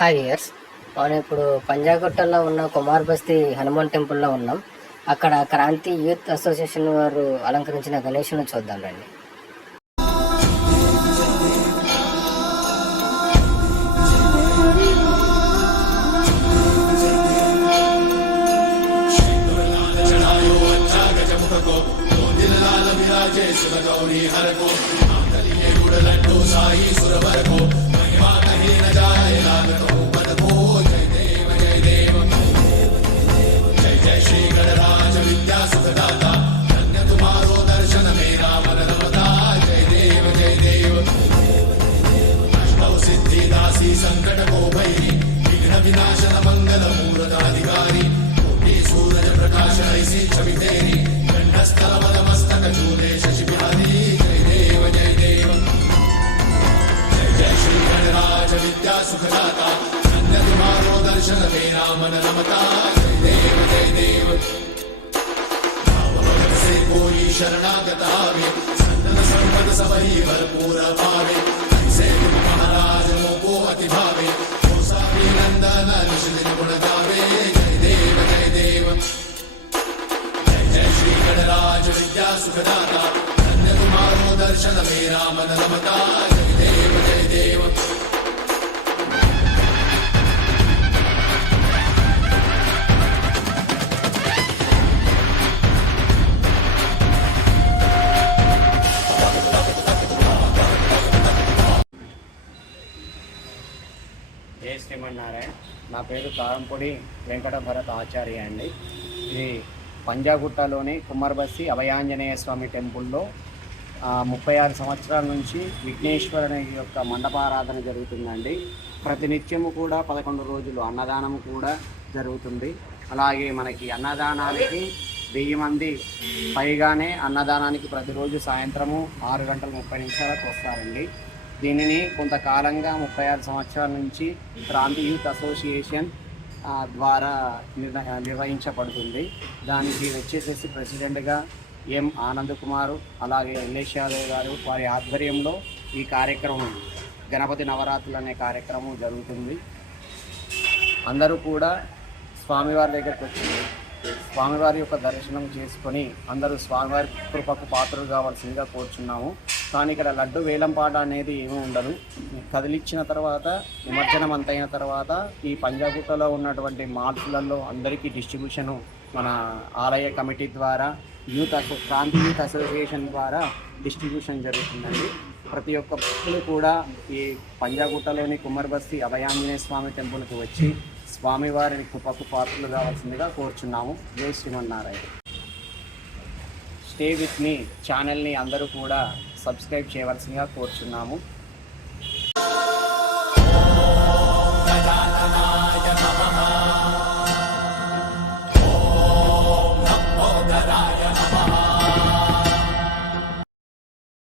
Hi years. మనం ఇప్పుడు పంజాగుట్టలో ఉన్న కుమార్ బస్తీ హనుమాన్ టెంపుల్లో ఉన్నాం. అక్కడ క్రాంతి యూత్ అసోసియేషన్ వారు అలంకరించిన గణేషుని చూద్దాం రండి. संकट को भैरी विघ्न विनाशन मंगल मूर्धाधिकारी कोटि सूरज प्रकाश ऐसी छवि तेरी कंठस्थल मद मस्तक चूले शशि बिहारी जय देव जय जय श्री गणराज विद्या सुखदाता धन्य तुम्हारो दर्शन तेरा मन रमता जय देव भाव भगत से कोई शरणागत आवे संतन संपद सब ही भरपूर पावे से तुम महाराज मोको अति भावे गोसावी नंदन निश्चित गुण गावे जय देव जय जय श्री गणराज विद्या सुखदाता धन्य तुम्हारो दर्शन मेरा मन रमता जय देव జై శ్రీమన్నారాయణ. నా పేరు కారంపొడి వెంకట భరత్ ఆచార్య అండి. ఇది పంజాగుట్టలోని కుమ్మర్బస్తి అభయాంజనేయ స్వామి టెంపుల్లో 36 సంవత్సరాల నుంచి విఘ్నేశ్వరుని యొక్క మండపారాధన జరుగుతుందండి. ప్రతినిత్యము కూడా 11 రోజులు అన్నదానము కూడా జరుగుతుంది. అలాగే మనకి అన్నదానానికి 1000 మంది పైగానే అన్నదానానికి ప్రతిరోజు సాయంత్రము 6 గంటల 30 నిమిషాలకు వస్తారండి. దీనిని కొంతకాలంగా 36 సంవత్సరాల నుంచి క్రాంతి యూత్ అసోసియేషన్ ద్వారా నిర్వహించబడుతుంది. దానికి వచ్చేసేసి ప్రెసిడెంట్గా ఎం ఆనంద్ కుమారు, అలాగే ఎల్లేష్ యాదవ్ గారు వారి ఆధ్వర్యంలో ఈ కార్యక్రమం గణపతి నవరాత్రులు అనే కార్యక్రమం జరుగుతుంది. అందరూ కూడా స్వామివారి దగ్గరికి వచ్చింది స్వామివారి యొక్క దర్శనం చేసుకొని అందరూ స్వామివారి కృపకు పాత్రలు కావాల్సిందిగా కోరుచున్నాము. కానీ ఇక్కడ లడ్డు వేలంపాట అనేది ఏమీ ఉండదు. కదిలిచ్చిన తర్వాత నిమజ్జనం అంతైన తర్వాత ఈ పంజాగుట్టలో ఉన్నటువంటి మార్పులలో అందరికీ డిస్ట్రిబ్యూషను మన ఆలయ కమిటీ ద్వారా క్రాంతి యూత్ అసోసియేషన్ ద్వారా డిస్ట్రిబ్యూషన్ జరుగుతుందండి. ప్రతి ఒక్క భక్తులు కూడా ఈ పంజాగుట్టలోని కుమ్మర్బస్తి అభయాంజనేయ స్వామి టెంపుల్కి వచ్చి స్వామివారిని కృపకు పాత్రలు కావాల్సిందిగా కోరుచున్నాము. జై శ్రీమన్నారాయణ. స్టే విత్ మీ ఛానల్ని అందరూ కూడా సబ్స్క్రైబ్ చేయవలసిందిగా కోరుచున్నాము.